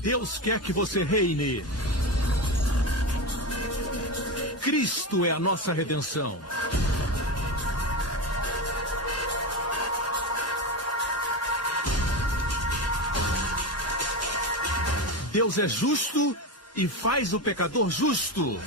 Deus quer que você reine. Cristo é a nossa redenção. Deus é justo e faz o pecador justo.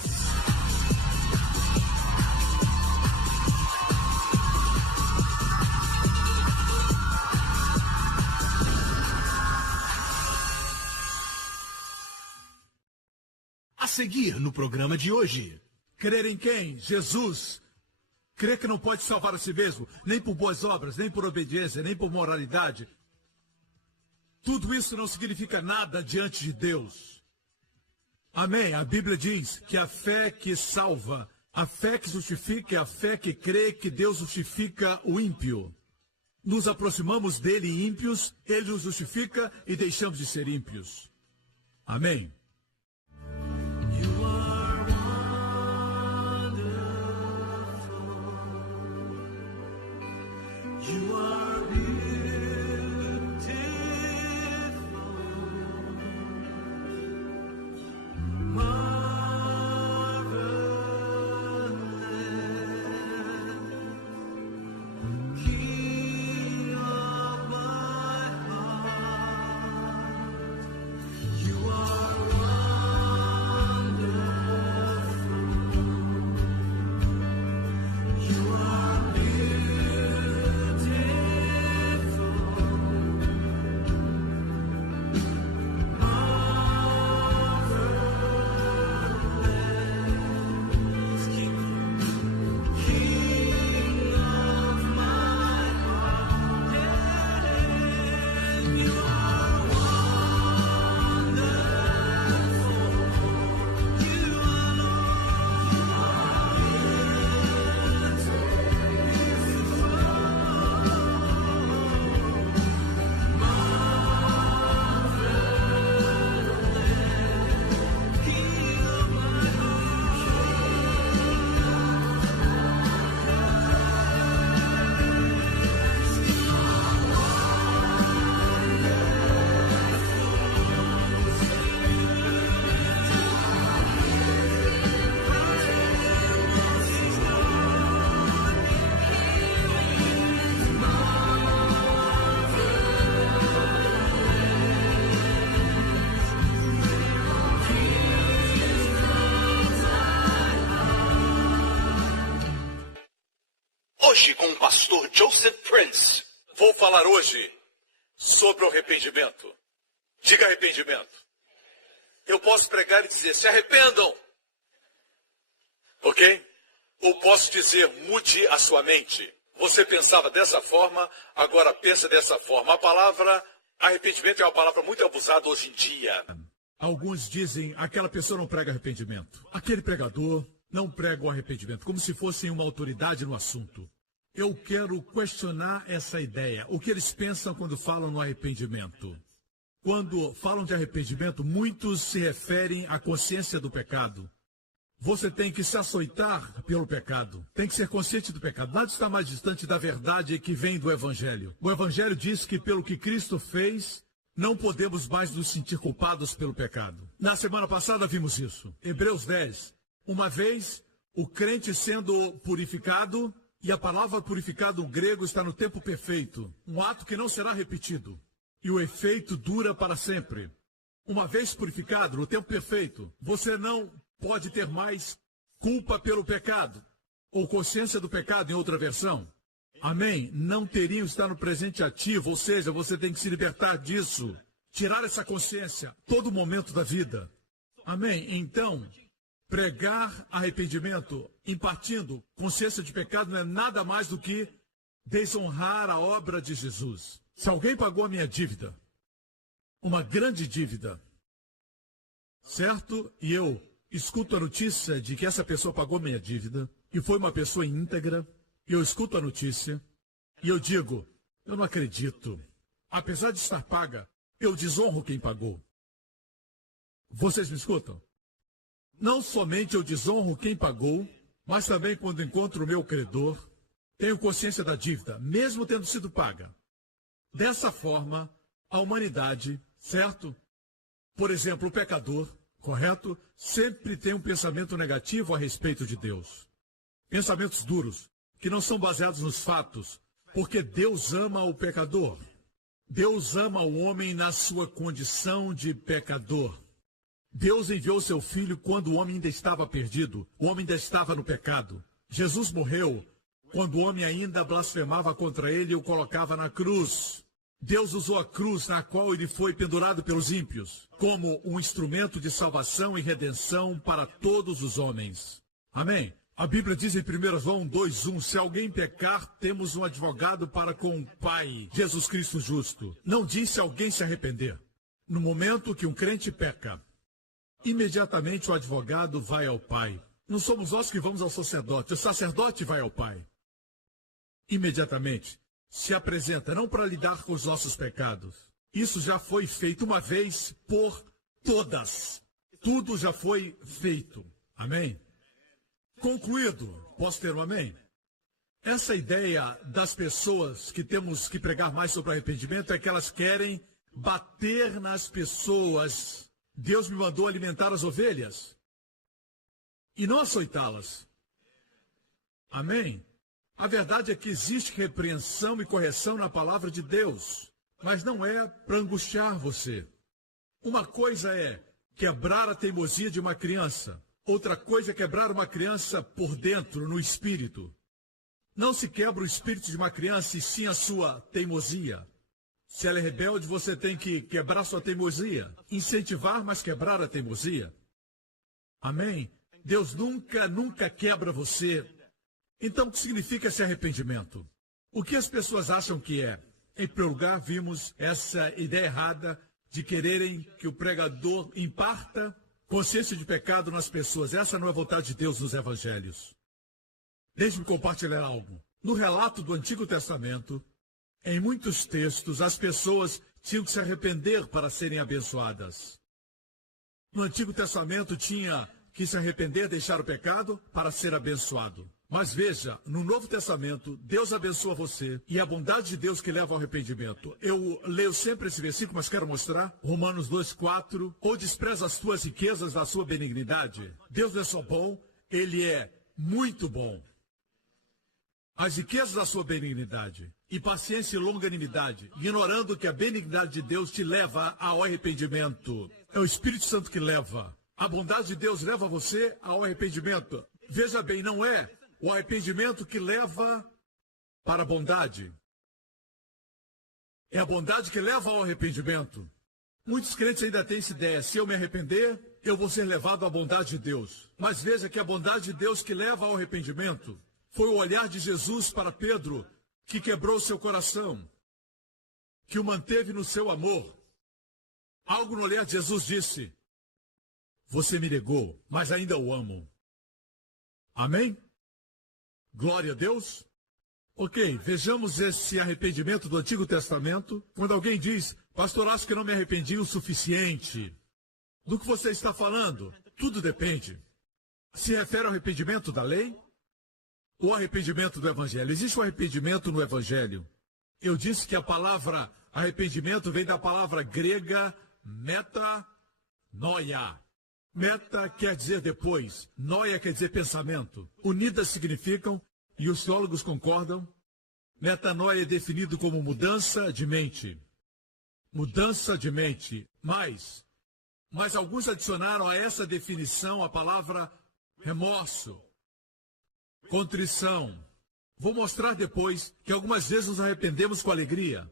A seguir no programa de hoje. Crer em quem? Jesus. Crer que não pode salvar a si mesmo, nem por boas obras, nem por obediência, nem por moralidade. Tudo isso não significa nada diante de Deus. Amém? A Bíblia diz que a fé que salva, a fé que justifica, é a fé que crê que Deus justifica o ímpio. Nos aproximamos dele ímpios, ele nos justifica e deixamos de ser ímpios. Amém? Hoje com o pastor Joseph Prince. Vou falar hoje sobre o arrependimento. Diga arrependimento. Eu posso pregar e dizer, se arrependam. Ok? Ou posso dizer, mude a sua mente. Você pensava dessa forma, agora pensa dessa forma. A palavra arrependimento é uma palavra muito abusada hoje em dia. Alguns dizem, aquela pessoa não prega arrependimento. Aquele pregador não prega o arrependimento, como se fossem uma autoridade no assunto. Eu quero questionar essa ideia. O que eles pensam quando falam no arrependimento? Quando falam de arrependimento, muitos se referem à consciência do pecado. Você tem que se açoitar pelo pecado. Tem que ser consciente do pecado. Nada está mais distante da verdade que vem do Evangelho. O Evangelho diz que pelo que Cristo fez, não podemos mais nos sentir culpados pelo pecado. Na semana passada vimos isso. Hebreus 10. Uma vez, o crente sendo purificado, e a palavra purificado no grego está no tempo perfeito. Um ato que não será repetido. E o efeito dura para sempre. Uma vez purificado, no tempo perfeito, você não pode ter mais culpa pelo pecado. Ou consciência do pecado, em outra versão. Amém? Não teriam estar no presente ativo, ou seja, você tem que se libertar disso. Tirar essa consciência, todo momento da vida. Amém? Então, pregar arrependimento, impartindo consciência de pecado, não é nada mais do que desonrar a obra de Jesus. Se alguém pagou a minha dívida, uma grande dívida, certo? E eu escuto a notícia de que essa pessoa pagou minha dívida, e foi uma pessoa íntegra, e eu escuto a notícia, e eu digo, eu não acredito. Apesar de estar paga, eu desonro quem pagou. Vocês me escutam? Não somente eu desonro quem pagou, mas também quando encontro o meu credor, tenho consciência da dívida, mesmo tendo sido paga. Dessa forma, a humanidade, certo? Por exemplo, o pecador, correto, sempre tem um pensamento negativo a respeito de Deus. Pensamentos duros, que não são baseados nos fatos, porque Deus ama o pecador. Deus ama o homem na sua condição de pecador. Deus enviou seu filho quando o homem ainda estava perdido, o homem ainda estava no pecado. Jesus morreu quando o homem ainda blasfemava contra ele e o colocava na cruz. Deus usou a cruz na qual ele foi pendurado pelos ímpios, como um instrumento de salvação e redenção para todos os homens. Amém? A Bíblia diz em 1 João 2:1, se alguém pecar, temos um advogado para com o Pai, Jesus Cristo justo. Não diz se alguém se arrepender. No momento que um crente peca, imediatamente o advogado vai ao Pai. Não somos nós que vamos ao sacerdote, o sacerdote vai ao Pai. Imediatamente se apresenta, não para lidar com os nossos pecados. Isso já foi feito uma vez por todas. Tudo já foi feito. Amém? Concluído, posso ter um amém? Essa ideia das pessoas que temos que pregar mais sobre arrependimento é que elas querem bater nas pessoas. Deus me mandou alimentar as ovelhas e não açoitá-las. Amém? A verdade é que existe repreensão e correção na palavra de Deus, mas não é para angustiar você. Uma coisa é quebrar a teimosia de uma criança. Outra coisa é quebrar uma criança por dentro, no espírito. Não se quebra o espírito de uma criança, e sim a sua teimosia. Se ela é rebelde, você tem que quebrar sua teimosia. Incentivar, mas quebrar a teimosia. Amém? Deus nunca quebra você. Então, o que significa esse arrependimento? O que as pessoas acham que é? Em primeiro lugar, vimos essa ideia errada de quererem que o pregador imparta consciência de pecado nas pessoas. Essa não é a vontade de Deus nos evangelhos. Deixe-me compartilhar algo. No relato do Antigo Testamento, em muitos textos, as pessoas tinham que se arrepender para serem abençoadas. No Antigo Testamento tinha que se arrepender, deixar o pecado para ser abençoado. Mas veja, no Novo Testamento, Deus abençoa você e a bondade de Deus que leva ao arrependimento. Eu leio sempre esse versículo, mas quero mostrar. Romanos 2:4. Ou despreza as tuas riquezas da sua benignidade. Deus não é só bom, Ele é muito bom. As riquezas da sua benignidade e paciência e longanimidade, ignorando que a benignidade de Deus te leva ao arrependimento. É o Espírito Santo que leva. A bondade de Deus leva você ao arrependimento. Veja bem, não é o arrependimento que leva para a bondade. É a bondade que leva ao arrependimento. Muitos crentes ainda têm essa ideia. Se eu me arrepender, eu vou ser levado à bondade de Deus. Mas veja que a bondade de Deus que leva ao arrependimento foi o olhar de Jesus para Pedro, que quebrou seu coração, que o manteve no seu amor. Algo no olhar de Jesus disse: você me negou, mas ainda o amo. Amém? Glória a Deus. Ok, vejamos esse arrependimento do Antigo Testamento. Quando alguém diz, pastor, acho que não me arrependi o suficiente. Do que você está falando? Tudo depende. Se refere ao arrependimento da lei ou arrependimento do Evangelho? Existe um arrependimento no Evangelho. Eu disse que a palavra arrependimento vem da palavra grega metanoia. Meta quer dizer depois, noia quer dizer pensamento. Unidas significam, e os teólogos concordam, metanoia é definido como mudança de mente. Mudança de mente. Mas alguns adicionaram a essa definição a palavra remorso, contrição. Vou mostrar depois que algumas vezes nos arrependemos com alegria,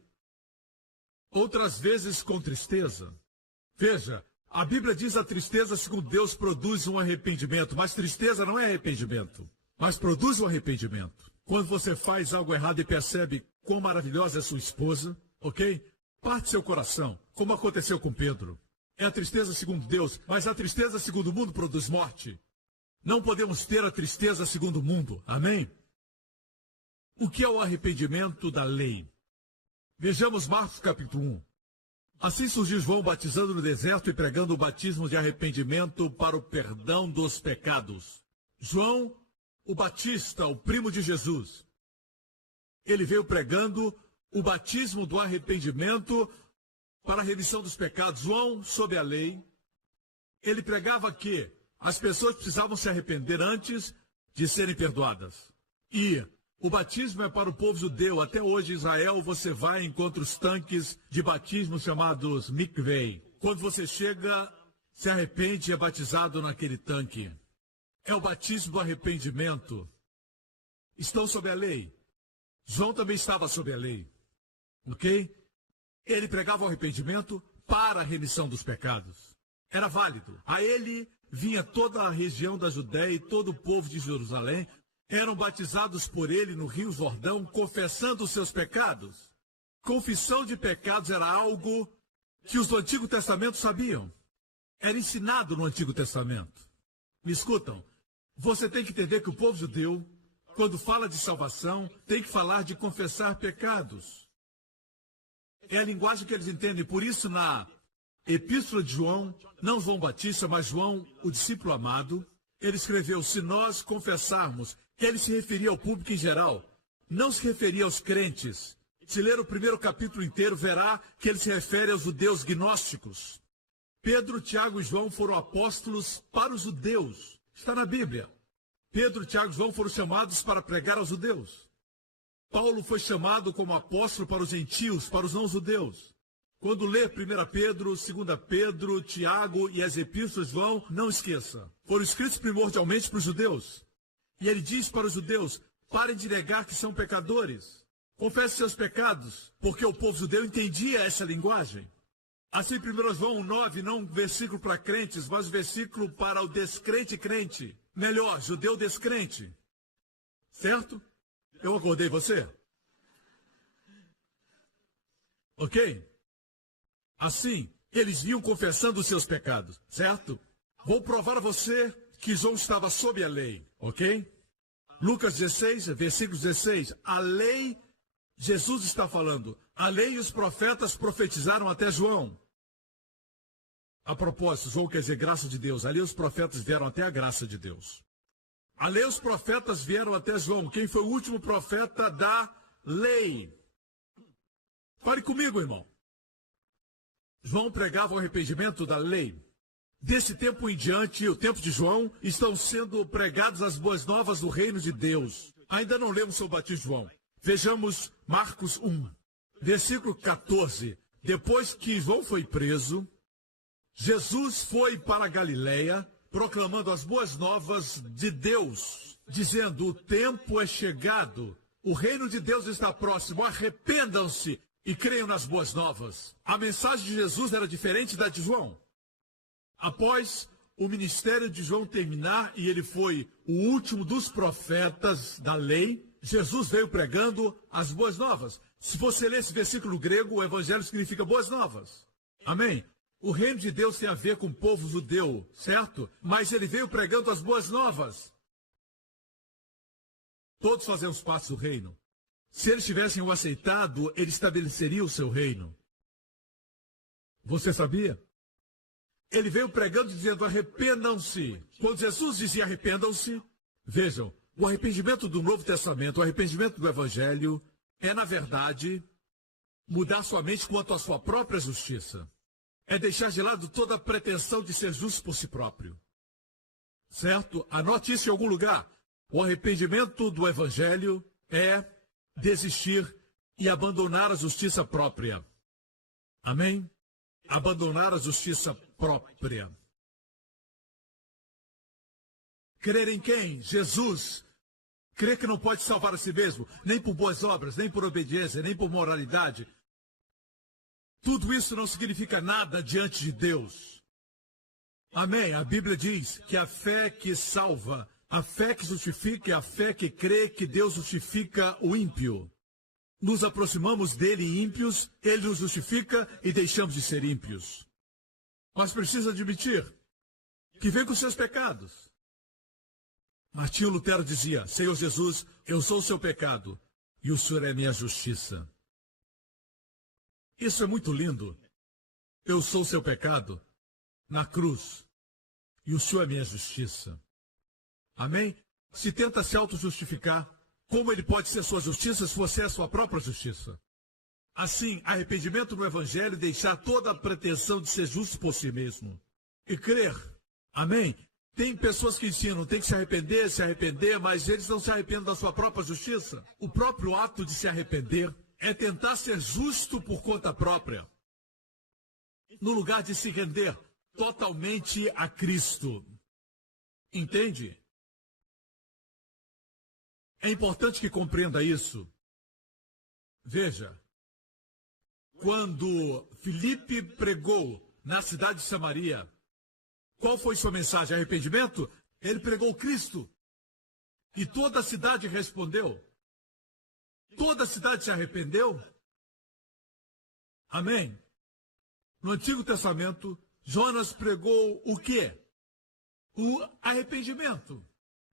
outras vezes com tristeza. Veja, a Bíblia diz a tristeza, segundo Deus, produz um arrependimento. Mas tristeza não é arrependimento, mas produz um arrependimento. Quando você faz algo errado e percebe quão maravilhosa é sua esposa, ok? Parte seu coração, como aconteceu com Pedro. É a tristeza segundo Deus, mas a tristeza segundo o mundo produz morte. Não podemos ter a tristeza segundo o mundo. Amém? O que é o arrependimento da lei? Vejamos Marcos capítulo 1. Assim surgiu João batizando no deserto e pregando o batismo de arrependimento para o perdão dos pecados. João, o Batista, o primo de Jesus, ele veio pregando o batismo do arrependimento para a remissão dos pecados. João, sob a lei, ele pregava que as pessoas precisavam se arrepender antes de serem perdoadas. E o batismo é para o povo judeu. Até hoje, em Israel, você vai e encontra os tanques de batismo chamados mikvei. Quando você chega, se arrepende e é batizado naquele tanque. É o batismo do arrependimento. Estão sob a lei. João também estava sob a lei. Ok? Ele pregava o arrependimento para a remissão dos pecados. Era válido. A ele vinha toda a região da Judéia e todo o povo de Jerusalém. Eram batizados por ele no Rio Jordão, confessando os seus pecados. Confissão de pecados era algo que os do Antigo Testamento sabiam. Era ensinado no Antigo Testamento. Me escutam? Você tem que entender que o povo judeu, quando fala de salvação, tem que falar de confessar pecados. É a linguagem que eles entendem. Por isso, na Epístola de João, não João Batista, mas João, o discípulo amado, ele escreveu: se nós confessarmos, que ele se referia ao público em geral, não se referia aos crentes. Se ler o primeiro capítulo inteiro, verá que ele se refere aos judeus gnósticos. Pedro, Tiago e João foram apóstolos para os judeus. Está na Bíblia. Pedro, Tiago e João foram chamados para pregar aos judeus. Paulo foi chamado como apóstolo para os gentios, para os não-judeus. Quando lê 1 Pedro, 2 Pedro, Tiago e as epístolas de João, não esqueça. Foram escritos primordialmente para os judeus. E ele diz para os judeus: parem de negar que são pecadores. Confessem seus pecados, porque o povo judeu entendia essa linguagem. Assim, 1 João 9, não um versículo para crentes, mas um versículo para o descrente crente. Melhor, judeu descrente. Certo? Eu acordei você? Ok? Assim, eles vinham confessando os seus pecados, certo? Vou provar a você que João estava sob a lei, ok? Lucas 16, versículo 16. A lei, Jesus está falando, a lei e os profetas profetizaram até João. A propósito, João quer dizer graça de Deus. Ali os profetas vieram até a graça de Deus. A lei e os profetas vieram até João. Quem foi o último profeta da lei? Fale comigo, irmão. João pregava o arrependimento da lei. Desse tempo em diante, o tempo de João, estão sendo pregadas as boas novas do reino de Deus. Ainda não lemos sobre o batismo de João. Vejamos Marcos 1, versículo 14. Depois que João foi preso, Jesus foi para a Galileia, proclamando as boas novas de Deus, dizendo: o tempo é chegado, o reino de Deus está próximo, arrependam-se e creiam nas boas novas. A mensagem de Jesus era diferente da de João. Após o ministério de João terminar, e ele foi o último dos profetas da lei, Jesus veio pregando as boas novas. Se você ler esse versículo grego, o evangelho significa boas novas. Amém? O reino de Deus tem a ver com o povo judeu, certo? Mas ele veio pregando as boas novas. Todos fazemos parte do reino. Se eles tivessem o aceitado, ele estabeleceria o seu reino. Você sabia? Ele veio pregando dizendo: arrependam-se. Quando Jesus dizia arrependam-se, vejam, o arrependimento do Novo Testamento, o arrependimento do Evangelho, é, na verdade, mudar sua mente quanto à sua própria justiça. É deixar de lado toda a pretensão de ser justo por si próprio. Certo? Anote isso em algum lugar. O arrependimento do Evangelho é desistir e abandonar a justiça própria. Amém? Abandonar a justiça própria. Crer em quem? Jesus. Crer que não pode salvar a si mesmo, nem por boas obras, nem por obediência, nem por moralidade. Tudo isso não significa nada diante de Deus. Amém? A Bíblia diz que a fé que salva, a fé que justifica, é a fé que crê que Deus justifica o ímpio. Nos aproximamos dele ímpios, ele nos justifica e deixamos de ser ímpios. Mas precisa admitir que vem com seus pecados. Martinho Lutero dizia: Senhor Jesus, eu sou o seu pecado e o Senhor é minha justiça. Isso é muito lindo. Eu sou o seu pecado na cruz e o Senhor é minha justiça. Amém? Se tenta se auto-justificar, como ele pode ser sua justiça se você é a sua própria justiça? Assim, arrependimento no Evangelho é deixar toda a pretensão de ser justo por si mesmo e crer. Amém? Tem pessoas que ensinam, tem que se arrepender, mas eles não se arrependem da sua própria justiça. O próprio ato de se arrepender é tentar ser justo por conta própria, no lugar de se render totalmente a Cristo. Entende? É importante que compreenda isso. Veja, quando Filipe pregou na cidade de Samaria, qual foi sua mensagem? Arrependimento? Ele pregou Cristo. E toda a cidade respondeu. Toda a cidade se arrependeu. Amém? No Antigo Testamento, Jonas pregou o quê? O arrependimento.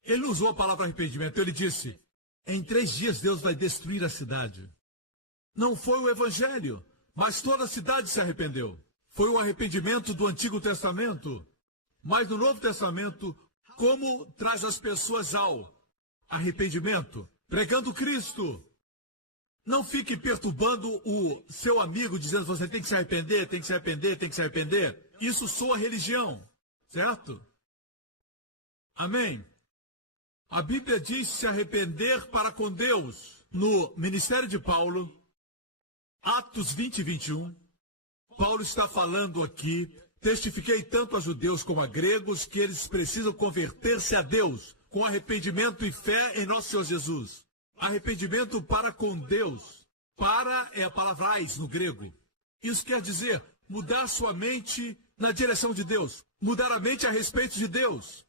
Ele não usou a palavra arrependimento, ele disse, em 3 dias Deus vai destruir a cidade. Não foi o Evangelho, mas toda a cidade se arrependeu. Foi o arrependimento do Antigo Testamento. Mas no Novo Testamento, como traz as pessoas ao arrependimento? Pregando Cristo. Não fique perturbando o seu amigo, dizendo você tem que se arrepender, tem que se arrepender, tem que se arrepender. Isso soa religião, certo? Amém? A Bíblia diz se arrepender para com Deus. No ministério de Paulo, Atos 20 e 21, Paulo está falando aqui, testifiquei tanto a judeus como a gregos que eles precisam converter-se a Deus com arrependimento e fé em nosso Senhor Jesus. Arrependimento para com Deus. Para é a palavra ais no grego. Isso quer dizer mudar sua mente na direção de Deus. Mudar a mente a respeito de Deus.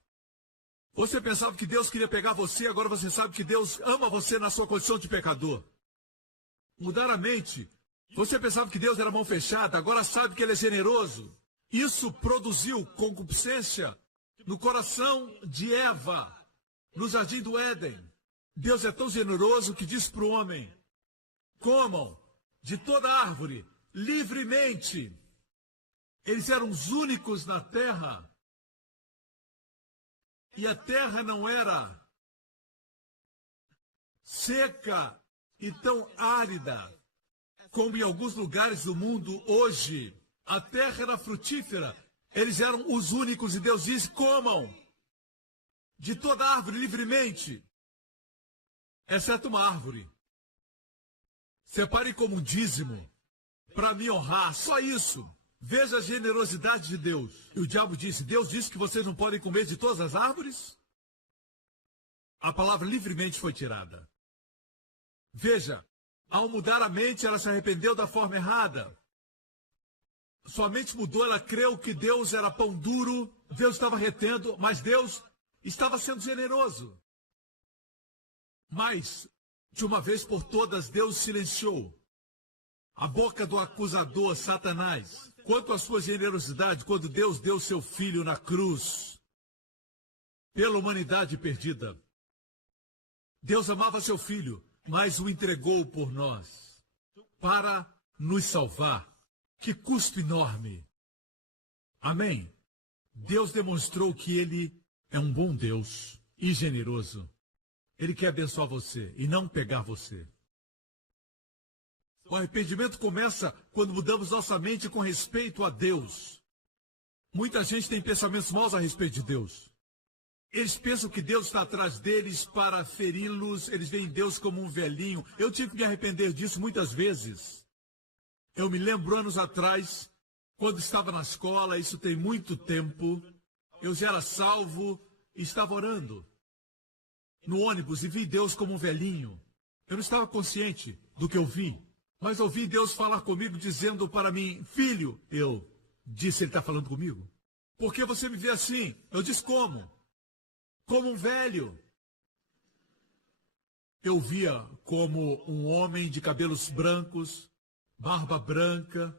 Você pensava que Deus queria pegar você, agora você sabe que Deus ama você na sua condição de pecador. Mudar a mente. Você pensava que Deus era mão fechada, agora sabe que Ele é generoso. Isso produziu concupiscência no coração de Eva, no jardim do Éden. Deus é tão generoso que diz para o homem, comam de toda árvore, livremente. Eles eram os únicos na terra. E a terra não era seca e tão árida como em alguns lugares do mundo hoje. A terra era frutífera. Eles eram os únicos e Deus disse, comam de toda árvore livremente, exceto uma árvore. Separe como um dízimo para me honrar, só isso. Veja a generosidade de Deus. E o diabo disse, Deus disse que vocês não podem comer de todas as árvores? A palavra livremente foi tirada. Veja, ao mudar a mente, ela se arrependeu da forma errada. Sua mente mudou, ela creu que Deus era pão duro, Deus estava retendo, mas Deus estava sendo generoso. Mas, de uma vez por todas, Deus silenciou a boca do acusador, Satanás. Quanto à sua generosidade, quando Deus deu seu Filho na cruz, pela humanidade perdida. Deus amava seu Filho, mas o entregou por nós, para nos salvar. Que custo enorme! Amém? Deus demonstrou que Ele é um bom Deus e generoso. Ele quer abençoar você e não pegar você. O arrependimento começa quando mudamos nossa mente com respeito a Deus. Muita gente tem pensamentos maus a respeito de Deus. Eles pensam que Deus está atrás deles para feri-los, eles veem Deus como um velhinho. Eu tive que me arrepender disso muitas vezes. Eu me lembro anos atrás, quando estava na escola, isso tem muito tempo, eu já era salvo e estava orando no ônibus e vi Deus como um velhinho. Eu não estava consciente do que eu vi, mas ouvi Deus falar comigo dizendo para mim, filho, eu disse, ele está falando comigo? Por que você me vê assim? Eu disse, como? Como um velho. Eu via como um homem de cabelos brancos, barba branca.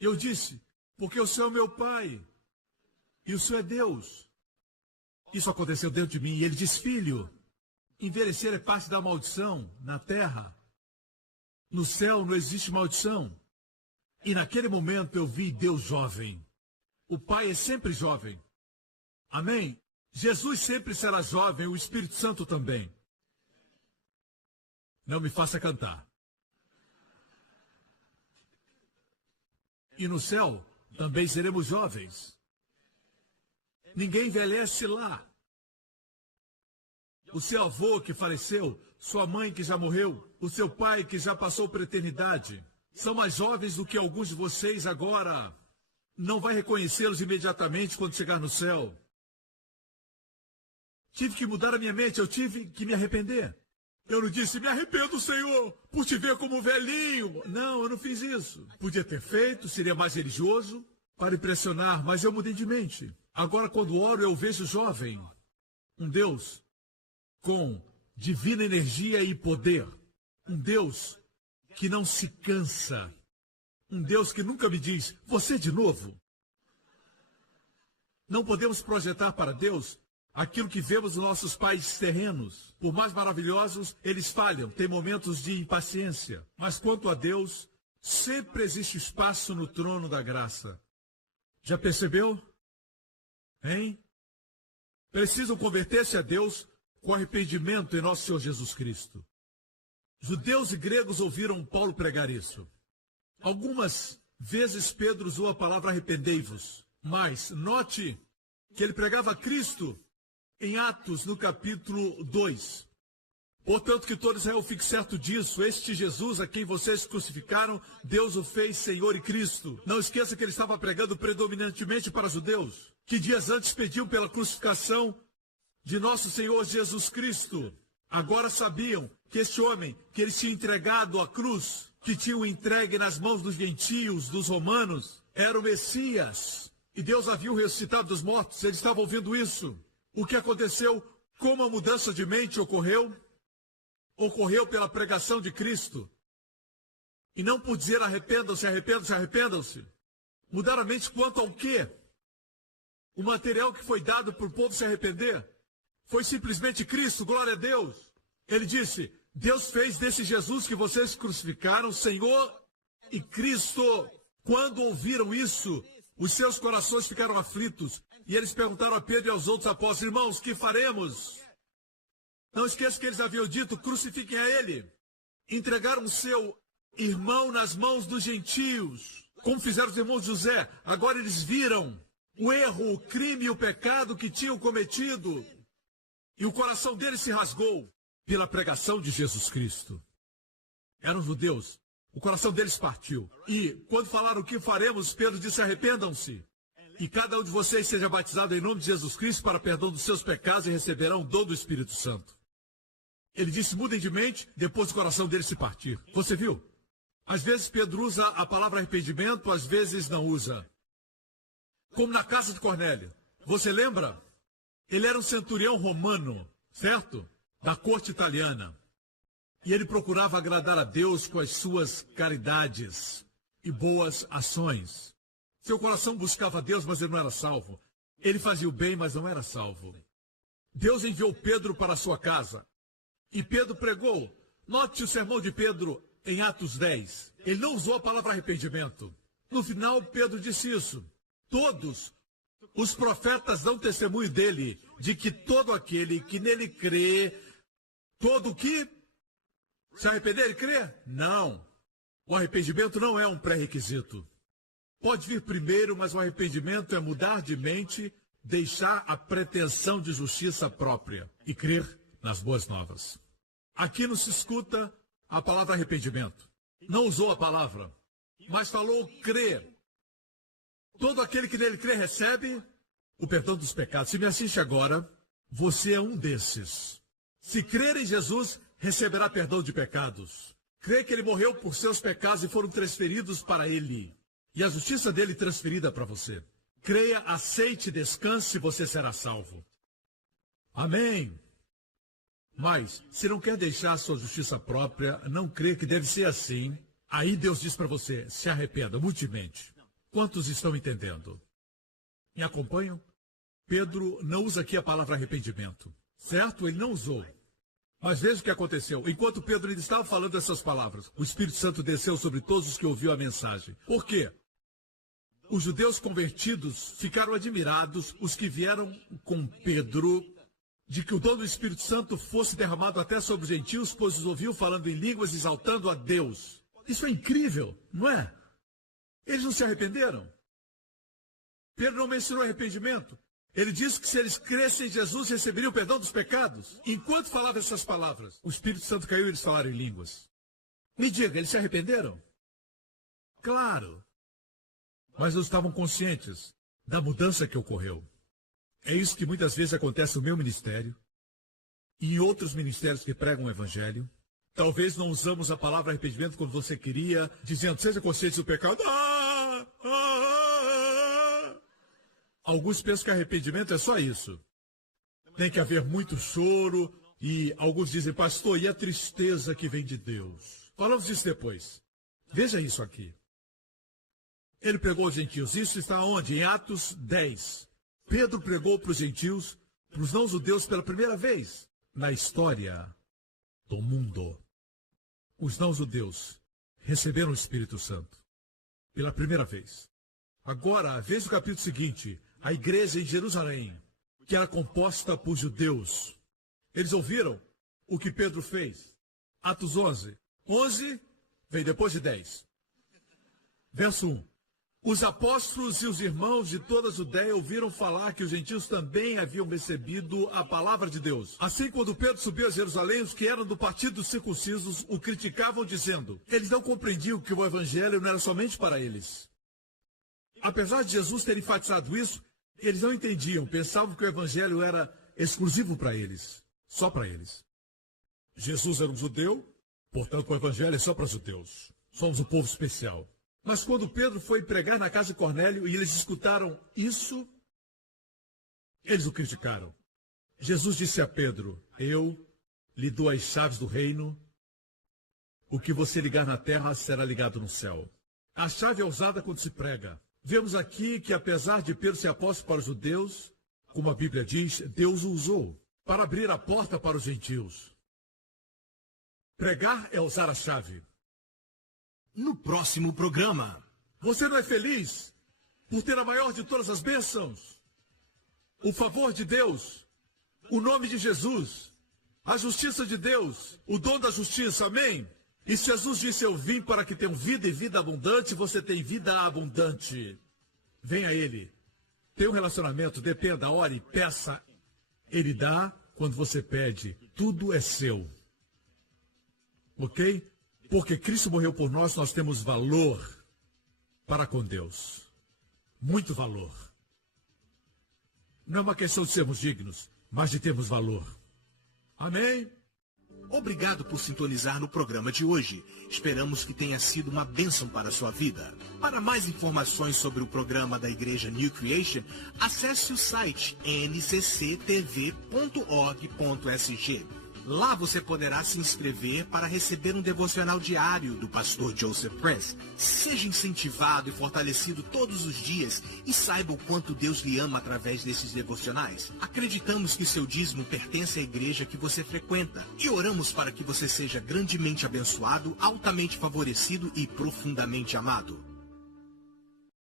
Eu disse, porque o Senhor é meu pai, e o Senhor é Deus. Isso aconteceu dentro de mim, e ele disse, filho, envelhecer é parte da maldição na terra. No céu não existe maldição. E naquele momento eu vi Deus jovem. O Pai é sempre jovem. Amém? Jesus sempre será jovem, o Espírito Santo também. Não me faça cantar. E no céu também seremos jovens. Ninguém envelhece lá. O seu avô que faleceu, sua mãe que já morreu, o seu pai que já passou para a eternidade, são mais jovens do que alguns de vocês agora. Não vai reconhecê-los imediatamente quando chegar no céu. Tive que mudar a minha mente, eu tive que me arrepender. Eu não disse, me arrependo, Senhor, por te ver como velhinho. Não, eu não fiz isso. Podia ter feito, seria mais religioso, para impressionar, mas eu mudei de mente. Agora, quando oro, eu vejo jovem. Um Deus com divina energia e poder. Um Deus que não se cansa. Um Deus que nunca me diz, você de novo. Não podemos projetar para Deus aquilo que vemos nos nossos pais terrenos. Por mais maravilhosos, eles falham, têm momentos de impaciência. Mas quanto a Deus, sempre existe espaço no trono da graça. Já percebeu? Hein? Precisam converter-se a Deus com arrependimento em nosso Senhor Jesus Cristo. Judeus e gregos ouviram Paulo pregar isso. Algumas vezes Pedro usou a palavra arrependei-vos. Mas note que ele pregava Cristo em Atos, no capítulo 2. Portanto, que todo Israel fique certo disso. Este Jesus a quem vocês crucificaram, Deus o fez Senhor e Cristo. Não esqueça que ele estava pregando predominantemente para judeus, que dias antes pediam pela crucificação de nosso Senhor Jesus Cristo. Agora sabiam que este homem, que eles tinham entregado à cruz, que tinham entregue nas mãos dos gentios, dos romanos, era o Messias. E Deus havia o ressuscitado dos mortos. Eles estavam ouvindo isso. O que aconteceu? Como a mudança de mente ocorreu? Ocorreu pela pregação de Cristo. E não por dizer arrependam-se, arrependam-se, arrependam-se. Mudar a mente quanto ao quê? O material que foi dado para o povo se arrepender foi simplesmente Cristo, glória a Deus. Ele disse, Deus fez desse Jesus que vocês crucificaram, Senhor e Cristo. Quando ouviram isso, os seus corações ficaram aflitos. E eles perguntaram a Pedro e aos outros apóstolos, irmãos, que faremos? Não esqueça que eles haviam dito, crucifiquem a ele. Entregaram o seu irmão nas mãos dos gentios, como fizeram os irmãos de José. Agora eles viram o erro, o crime e o pecado que tinham cometido. E o coração deles se rasgou pela pregação de Jesus Cristo. Eram judeus. O coração deles partiu. E quando falaram o que faremos, Pedro disse, arrependam-se. E cada um de vocês seja batizado em nome de Jesus Cristo para perdão dos seus pecados e receberão o dom do Espírito Santo. Ele disse, mudem de mente, depois o coração deles se partir. Você viu? Às vezes Pedro usa a palavra arrependimento, às vezes não usa. Como na casa de Cornélio. Você lembra? Ele era um centurião romano, certo? Da corte italiana. E ele procurava agradar a Deus com as suas caridades e boas ações. Seu coração buscava a Deus, mas ele não era salvo. Ele fazia o bem, mas não era salvo. Deus enviou Pedro para a sua casa. E Pedro pregou. Note o sermão de Pedro em Atos 10. Ele não usou a palavra arrependimento. No final, Pedro disse isso. Todos os profetas dão testemunho dele, de que todo aquele que nele crê, todo que se arrepender e crer? Não. O arrependimento não é um pré-requisito. Pode vir primeiro, mas o arrependimento é mudar de mente, deixar a pretensão de justiça própria e crer nas boas novas. Aqui não se escuta a palavra arrependimento. Não usou a palavra, mas falou crer. Todo aquele que nele crê recebe o perdão dos pecados. Se me assiste agora, você é um desses. Se crer em Jesus, receberá perdão de pecados. Crê que ele morreu por seus pecados e foram transferidos para ele. E a justiça dele transferida para você. Creia, aceite, descanse e você será salvo. Amém. Mas, se não quer deixar a sua justiça própria, não crê que deve ser assim, aí Deus diz para você, se arrependa, multimente. Quantos estão entendendo? Me acompanham? Pedro não usa aqui a palavra arrependimento. Certo? Ele não usou. Mas veja o que aconteceu. Enquanto Pedro ainda estava falando essas palavras, o Espírito Santo desceu sobre todos os que ouviram a mensagem. Por quê? Os judeus convertidos ficaram admirados, os que vieram com Pedro, de que o dom do Espírito Santo fosse derramado até sobre os gentios, pois os ouviam falando em línguas, exaltando a Deus. Isso é incrível, não é? Eles não se arrependeram. Pedro não mencionou arrependimento. Ele disse que se eles crescem em Jesus, receberiam o perdão dos pecados. Enquanto falava essas palavras, o Espírito Santo caiu e eles falaram em línguas. Me diga, eles se arrependeram? Claro. Mas não estavam conscientes da mudança que ocorreu. É isso que muitas vezes acontece no meu ministério e em outros ministérios que pregam o Evangelho. Talvez não usamos a palavra arrependimento como você queria, dizendo, seja consciente do pecado. Alguns pensam que arrependimento é só isso. Tem que haver muito choro e alguns dizem, pastor, e a tristeza que vem de Deus? Falamos disso depois. Veja isso aqui. Ele pregou aos gentios. Isso está onde? Em Atos 10. Pedro pregou para os gentios, para os não-judeus pela primeira vez na história do mundo. Os não-judeus receberam o Espírito Santo pela primeira vez. Agora, veja o capítulo seguinte. A igreja em Jerusalém, que era composta por judeus. Eles ouviram o que Pedro fez. Atos 11. 11 vem depois de 10. Verso 1. Os apóstolos e os irmãos de toda a Judéia ouviram falar que os gentios também haviam recebido a palavra de Deus. Assim, quando Pedro subiu a Jerusalém, os que eram do partido dos circuncisos o criticavam, dizendo, eles não compreendiam que o evangelho não era somente para eles. Apesar de Jesus ter enfatizado isso, eles não entendiam, pensavam que o evangelho era exclusivo para eles, só para eles. Jesus era um judeu, portanto o evangelho é só para judeus. Somos um povo especial. Mas quando Pedro foi pregar na casa de Cornélio e eles escutaram isso, eles o criticaram. Jesus disse a Pedro, eu lhe dou as chaves do reino, o que você ligar na terra será ligado no céu. A chave é usada quando se prega. Vemos aqui que, apesar de Pedro ser apóstolo para os judeus, como a Bíblia diz, Deus o usou para abrir a porta para os gentios. Pregar é usar a chave. No próximo programa. Você não é feliz por ter a maior de todas as bênçãos? O favor de Deus, o nome de Jesus, a justiça de Deus, o dom da justiça, amém? E se Jesus disse, eu vim para que tenham vida e vida abundante, você tem vida abundante. Venha a Ele. Tenha um relacionamento, dependa, ore, peça. Ele dá quando você pede. Tudo é seu. Ok? Porque Cristo morreu por nós, nós temos valor para com Deus. Muito valor. Não é uma questão de sermos dignos, mas de termos valor. Amém? Obrigado por sintonizar no programa de hoje. Esperamos que tenha sido uma bênção para a sua vida. Para mais informações sobre o programa da Igreja New Creation, acesse o site ncctv.org.sg. Lá você poderá se inscrever para receber um devocional diário do pastor Joseph Prince. Seja incentivado e fortalecido todos os dias e saiba o quanto Deus lhe ama através desses devocionais. Acreditamos que seu dízimo pertence à igreja que você frequenta e oramos para que você seja grandemente abençoado, altamente favorecido e profundamente amado.